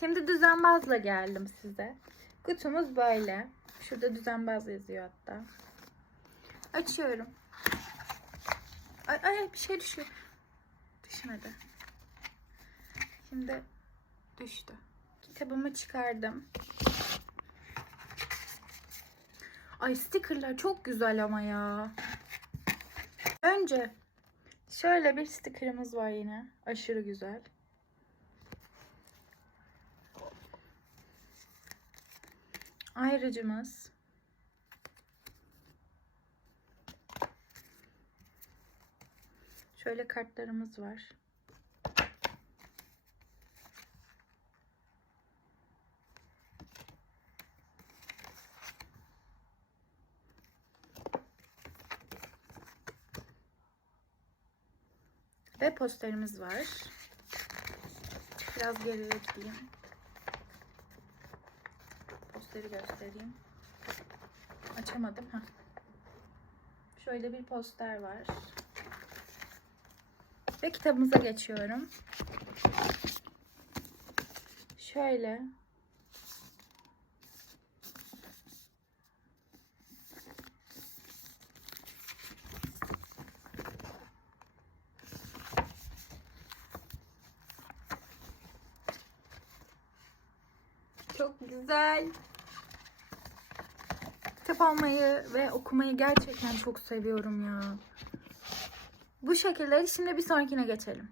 Şimdi düzenbazla geldim size. Kutumuz böyle. Şurada düzenbaz yazıyor hatta. Açıyorum. Ay ay bir şey düşüyor. Düşmedi. Şimdi düştü. Kitabımı çıkardım. Ay stickerlar çok güzel ama ya. Önce şöyle bir stickerımız var yine. Aşırı güzel. Ayrıcımız. Şöyle kartlarımız var. Ve posterimiz var. Biraz geriye gideyim. Posteri göstereyim. Açamadım. Heh. Şöyle bir poster var. Ve kitabımıza geçiyorum. Şöyle. Çok güzel. Kitap almayı ve okumayı gerçekten çok seviyorum ya. Bu şekilde şimdi bir sonrakine geçelim.